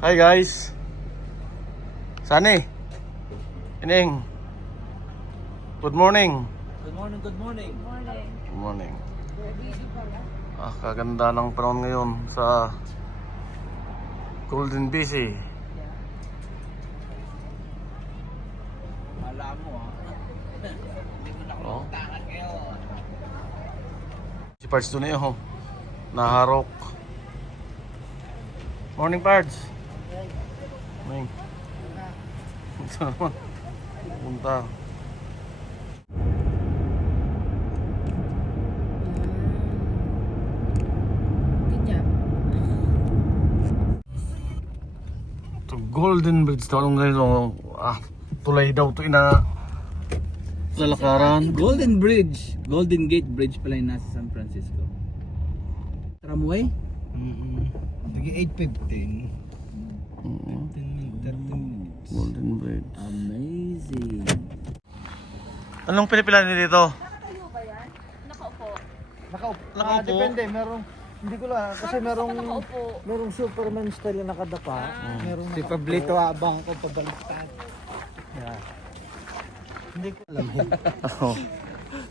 Hi guys. Sani. Ining. Good morning. Good morning, good morning. Good morning. Kaganda ng panahon ngayon sa Golden Busy. Alam mo Hindi ko nakautangan kayo. Si Pards doon na yun. Naharok. Morning Pards. Morning. Ito naman. Punta. Ito Golden Bridge. Talong ngayon. Tulay daw ito ina lalakaran. Golden Bridge. Golden Gate Bridge pala yung nasa San Francisco. Tramway? Sige, 8:15. 13 minutes. Golden Bridge. Amazing. Anong pinipilan niyo dito? Nakatayo ba yan? Nakaupo. Nakaupo? Depende, merong hindi ko lang kasi Nakaupo. merong Superman style na nakadapa. Merong si Pablito abang ko pabaliktad. Yeah. Hindi ko alam.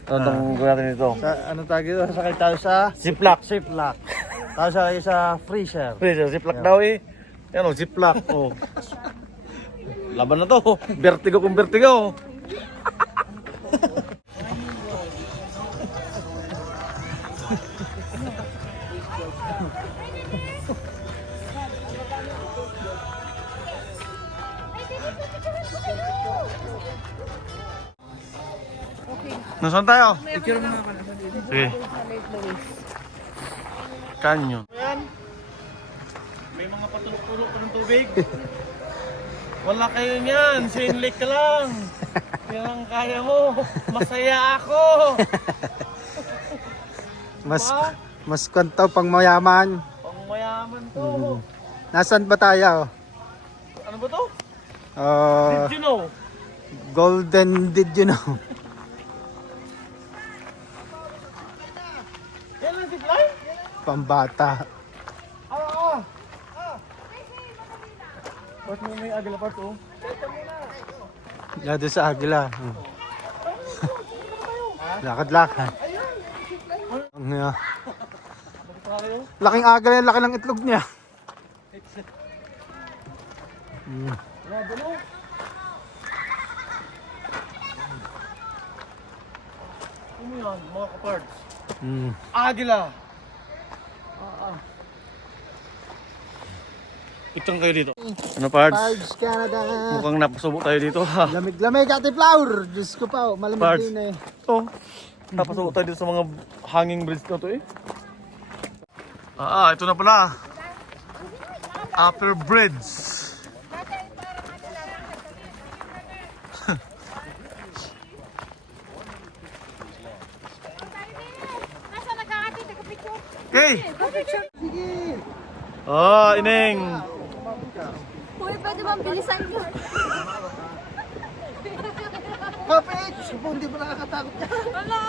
Tanong ko natin ito. Sa ano tawag ito? Sakay tayo sa Ziplock. Ziplock. Tayo sa freezer. Freezer, ziplock daw eh. Yan o, ziplock. Oh. Laban na to. Vertigo kung vertigo. Nasaan tayo? Picture mo nga pala sa dito. Sige. Canyon. May mga patulok-tulok pa ng tubig. Wala kayo niyan. Saint Lake ka lang. Yan ang kaya mo. Masaya ako. Mas kantaw pang mayaman. Pang mayaman to. Nasaan ba tayo? Ano ba to? Did you know? Golden did you know? Yan ang zipline? Pambata. Ba't mo may agila pa to? Lado sa agila. Lakad-lakad. Laking agila yan, laki ng itlog niya. Wala ba no? Ano yan mga kapards? Agila. Itong kayo dito. Ano Pards? Pards Canada. Mukhang napasubo tayo dito ha. Lamig-lamig Ate Flower. Diyos ko pa, malamig Pards. din eh. Ito. Napasubo tayo dito sa mga hanging bridge na to eh. Ito na pala. Upper Bridge. Nasa nagkakatita ka picture? Okay. Sige. Ineng. Uy, pwede bang bilisan ko? Kapit! Hindi ba nakakatakot yan? Wala.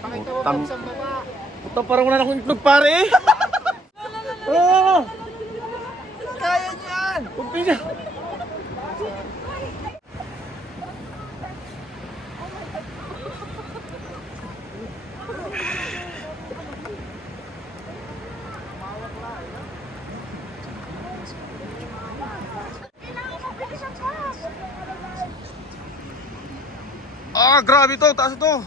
Pakita mo Tang- pa sa baba. Puta, parang wala na akong itlog pare eh. Oo. Kaya niyan! Kumpi niya. Grabe to, taas to.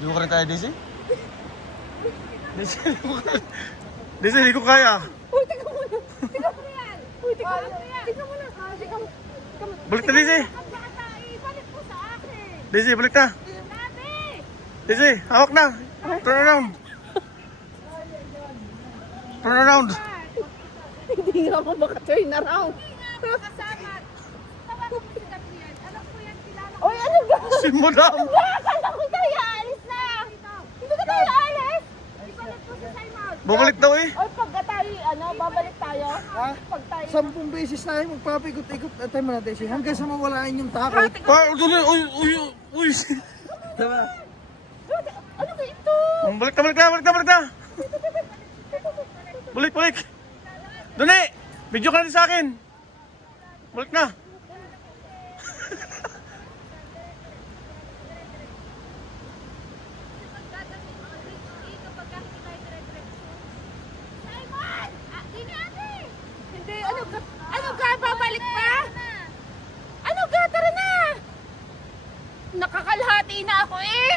Di mo ka rin kaya, Daisy? Daisy, di ko kaya. Uy, teka muna. Tingnan mo na. Tingnan mo. Balik na, Daisy. Ibalik mo sa akin. Daisy, balik na. Sabi! Daisy, hawak na. Turn around. Turn around. Hindi nga ako maka-turn around. Kasama. Tawagan mo si Gabriel. Alam ko yan, kilala ko. Oy, ano ba? Si Madam. Akala ko tayo aalis na. Hindi ka tayo aalis. Ibalik mo si Simon. Bumalik daw eh. Oy, pagka tayo, babalik tayo. Ha? Pag tayo. 10 beses tayo magpapikot-ikot at tayo muna, Daisy. Hanggang sa mawalaan yung takot. Uy. Diba? Ano ba ito? Balik na. Balik. Doon eh. Video ka na din sa akin. Balik na. Simon! Dini ate! Hindi, ano ka? Babalik pa? Ano ka? Tara na! Nakakalhati na ako eh!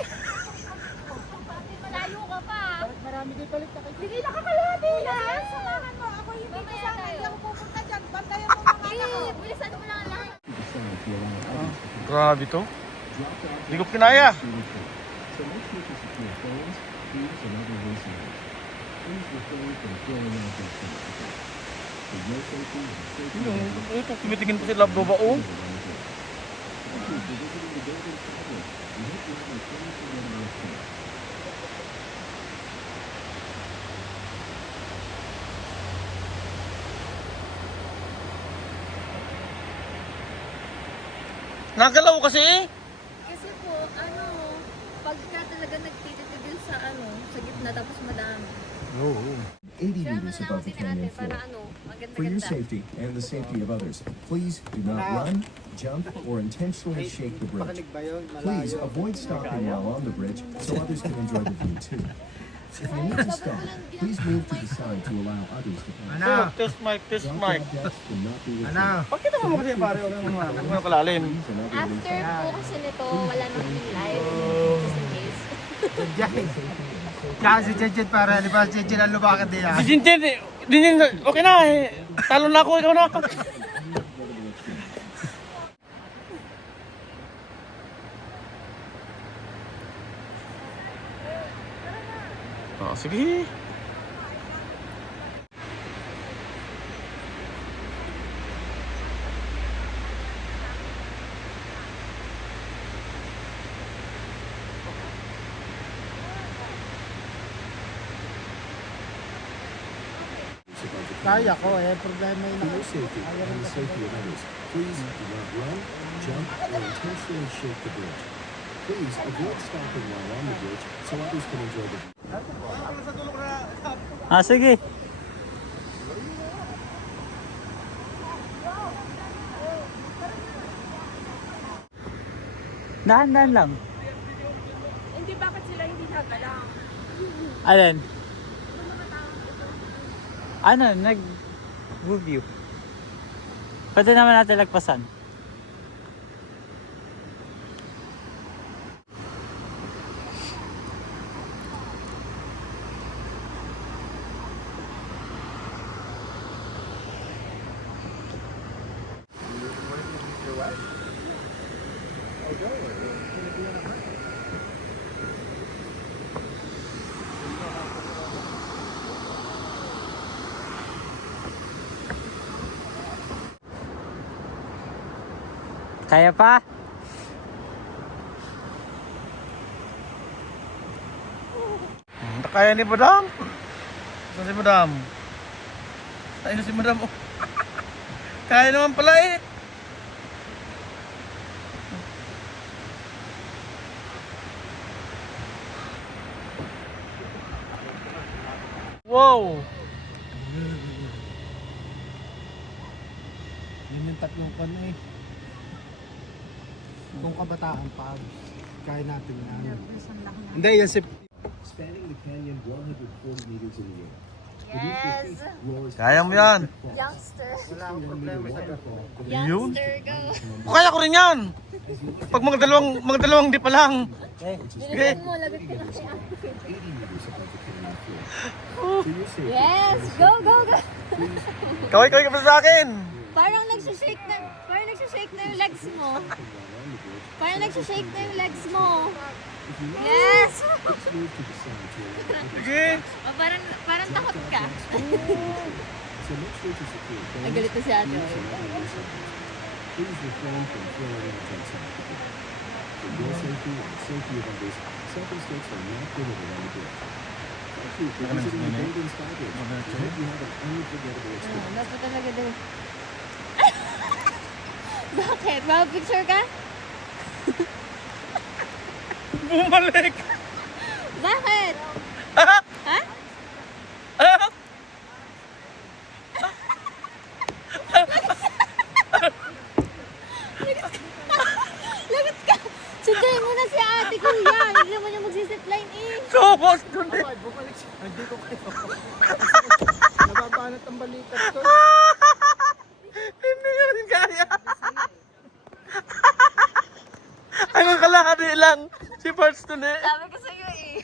Malayo ka pa. Marami din palit na kayo. Hindi nakakalhati na! Samahan mo, ako hindi kasama, hindi ako pupunta dyan. Bantayan mo mga anak ko. Bilisan mo lang lahat. Grabe to. Hindi ko kinaya. Ito, tumitingin pa sila baba oh. Nagalaw kasi eh. Kasi po, pagka talaga nagtititigil sa sa gitna tapos madami. 80 meters above the canyon floor. For your maganda-ganda. safety and the safety of others, please do not run, jump, or intentionally shake the bridge. Pakinig ba yun? Please avoid stopping while on the bridge so others can enjoy the view too. If you need to stop, please move to the side to allow others to pass. Test mic. Drop-down decks will not be withdrawn. Pakita mo kasi pare, huwag mo kalalim. After po kasi nito, wala nang live. Just in case. Kasi Jejet para, di ba Jejet ang lumakan din Si Jinjin, okay na eh. Talo na ako, ikaw na ako. Sige. Kaya ko eh, problema yun For your safety and the safety of others, please do not run, jump, or intentionally shake the bridge. Please avoid stopping while on the bridge so others can enjoy the view. Sige. Dahan-dahan lang. Hindi, bakit sila hindi nagalang? Alin? Nag-review. Pwede naman natin lagpasan. Kaya pa? Kaya ni Madam. Saan si Madam? Ayun na si Madam. Oh. Kaya naman pala eh. Wow! Yun yung tatlong kon eh. Kung kabataan pa, kaya natin na. Hindi, yan si... Spanning the canyon 140 meters in the air. Yes! Kaya mo yan. Youngster. Wala akong problema sa gato. Yun. Go. Kaya ko rin yan. Pag mga dalawang di pa lang. Bilisan mo, lagot ka na siya. 80 meters above the canyon floor. For your safety Yes! and the Go, safety go, of go! others, please Kaway ka pa sa akin. Parang nagsishake na yung legs mo. Parang nagsishake na yung legs mo. Yes! Sige! Oh, parang takot ka. So make sure to secure Ay, galit na si ate. and other receptacles. Please refrain from throwing objects off the bridge. For your safety and the safety of others, selfie-sticks are not permitted on the bridge. Thank you for visiting the Golden Sky Bridge. I hope you have an unforgettable experience. Dapat talaga daw. Bakit? Picture ka? Bumalik! Bakit? Ha? Lagot ka! Sundayin mo na si ate kuya. Hindi naman yung magsisipline eh. Sobos dun eh! Bumalik siya. Nandito kayo. Nababanat ang balikat ko. Hindi nga rin kaya. Hanggang kalahati lang. Si Parts dun eh. Sabi ko sa'yo eh.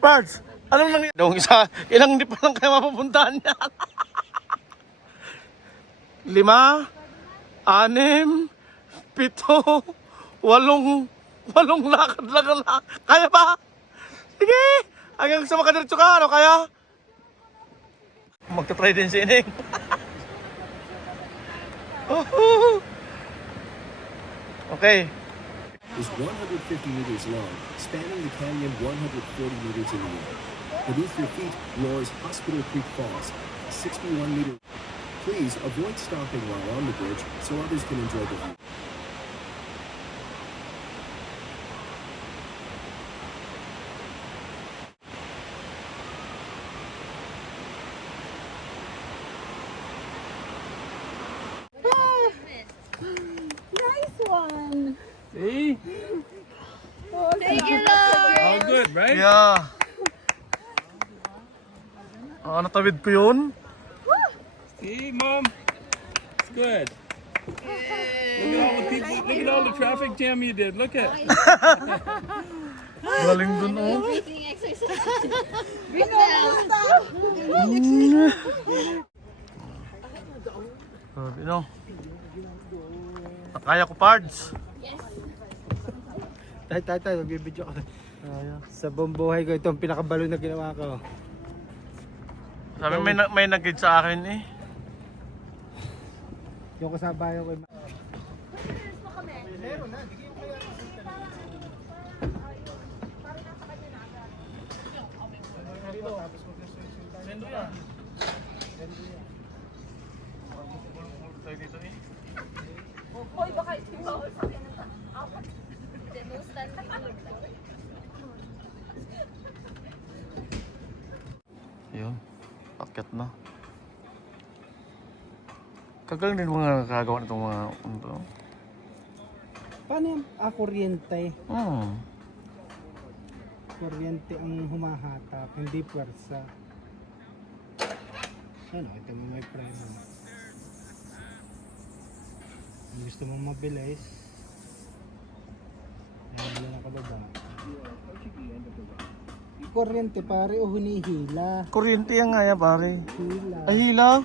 Parts! Anong nangyari? Yung isa, ilang di pa lang kayo mapupuntahan niya. 5, 6, 7, 8 lakad lang. Kaya ba? Sige! Hanggang sa makadiretso ka, ano kaya? Magta-try din si Ining. Okay. Is 150 meters long, spanning the canyon 140 meters in the air. Beneath your feet roars Hospital Creek Falls, 61 meters. Please avoid stopping while on the bridge so others can enjoy the view. Nice one. See? Thank you, Lord. All good, right? Yeah. Natawid ko yun. See, Mom? It's good. Look at all the people. Look at all the traffic jam you did. Look at. Galing dun oh. Breathing exercise. Breathe now. Sabi no. Kaya ko, Pards. Tay, magbibidyo ka. Sa buong buhay ko, itong pinakabalo na ginawa ko. Sabi may nag-guide sa akin eh. Yung kasabayan ko. Hoy, baka itibawal sa akin ng apat. Demonstrant. Yun. Paket na. Kagaling din mga nakagawa nitong mga ano. Paano yan? Kuryente. Kuryente ang humahatak, hindi puwersa. Ano, ito mo may preno. Kung gusto mong mabilis, ayan na kababa. Kuryente pare o hinihila. Kuryente yan nga yan, pare. Hila. Ay, hila.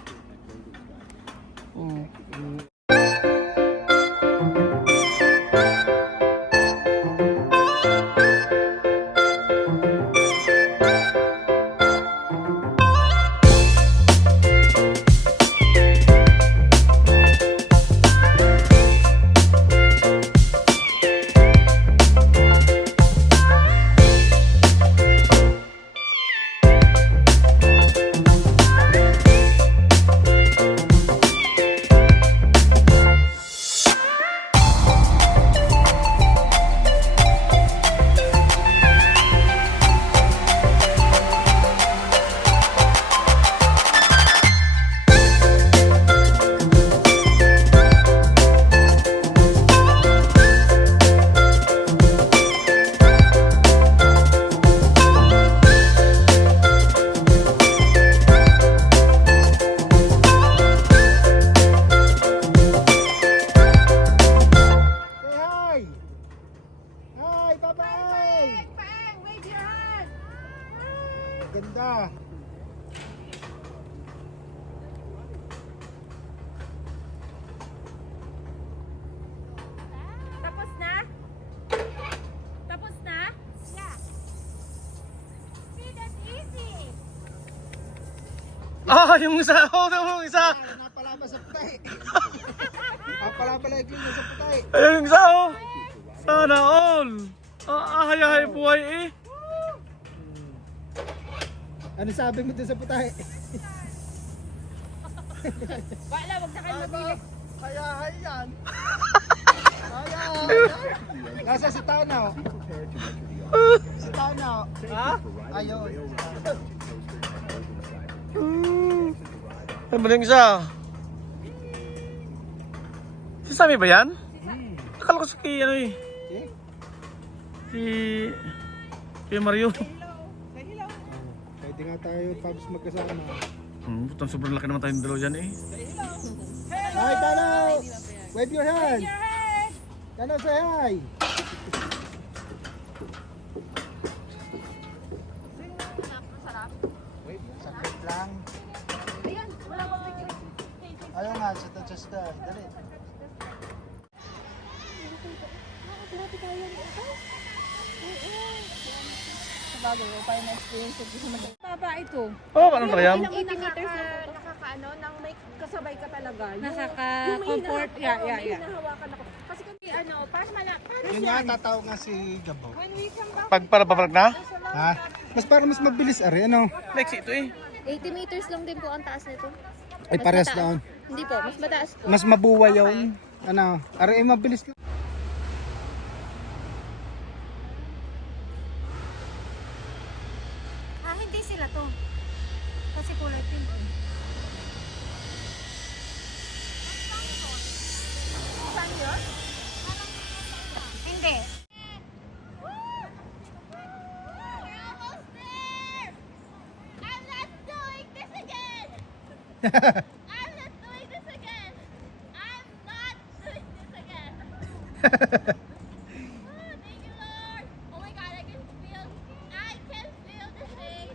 Ah, yung isa. Oh, yung isa. Napalaba sa putay. Napalaba na sa putay. Ayun yung isa, oh. Sana all. Hay buhay eh. Ano sabi mo dun sa putay? Wala, wag na kayo mabilis. Hayahay yan. Nasa si Tanaw. Si Tanaw. Ha? Ayun. Ano ba yung isa? Si Sammy ba yan? Akala ko si ano eh. Si Mario. Pwede nga tayo Pabs magkasama. Putang sobrang laki naman tayong dalawa dyan eh. Hi Tanaw! Wave your hand! Tanaw, say hi! Wait, sakit lang. Ayan, wala pa picture. Ayaw nga, sa chest ka. Dali. Bago, parang na-experience ko sa mag- Baba ito. Oh, anong ba yan? 80 meters na ito. Nakakaano, nang may kasabay ka talaga. Nakaka-comfort. Yeah. Hinahawakan ako. Kasi kung ano, parang Yun nga, tatawag nga si Gabaw. when we come back, Pag para papalag na? Ha? Mas mabilis, are, ano? Lexi ito eh. 80 meters lang din po ang taas nito. Ay, Mas pares mataas. doon. Hindi po, mas mataas po. Mas mabuhay yun. Ano? Are, mabilis lang. Hindi sila to. Kasi kulay pink. Hindi. I'm not doing this again! I'm not doing this again! I'm not doing this again! Oh, thank you, Lord! Oh my God, I can feel the thing!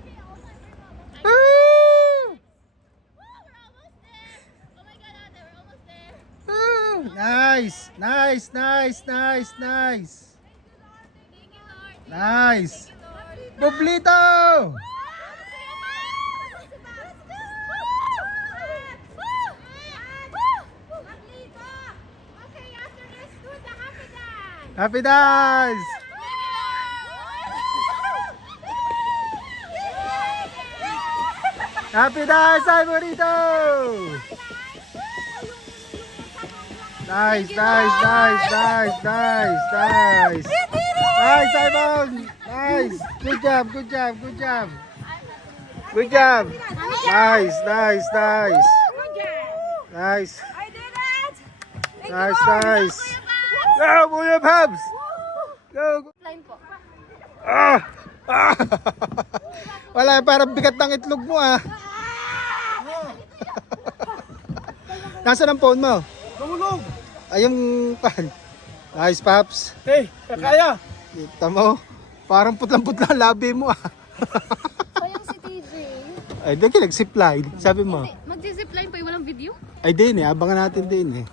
Woo! We're almost there! Oh my God, Ate, we're almost there! Nice! Nice! Nice! Nice! Nice! Thank you, Lord! Nice! Lord! Bublito! Happy dance! Happy dance, ay bonito! Nice, nice, nice, nice, nice, nice. Nice, Simon! Nice! Good job, good job, good job. Good job. Nice, nice, nice. Nice. I did it! Nice, nice. Go, Kuya Pabs! Go! Line po. Ah! Ah! Wala, parang bigat ng itlog mo ah. Nasaan ang phone mo? Tumulong! Ay, yung pan. Nice, Paps. Hey, kakaya! Kita mo, parang putlang-putlang labi mo ah. Sayang si TJ. Ay, di ka nag-zipline. Sabi mo. Mag-zipline pa yung walang video? Ay, din eh. Abangan natin din eh.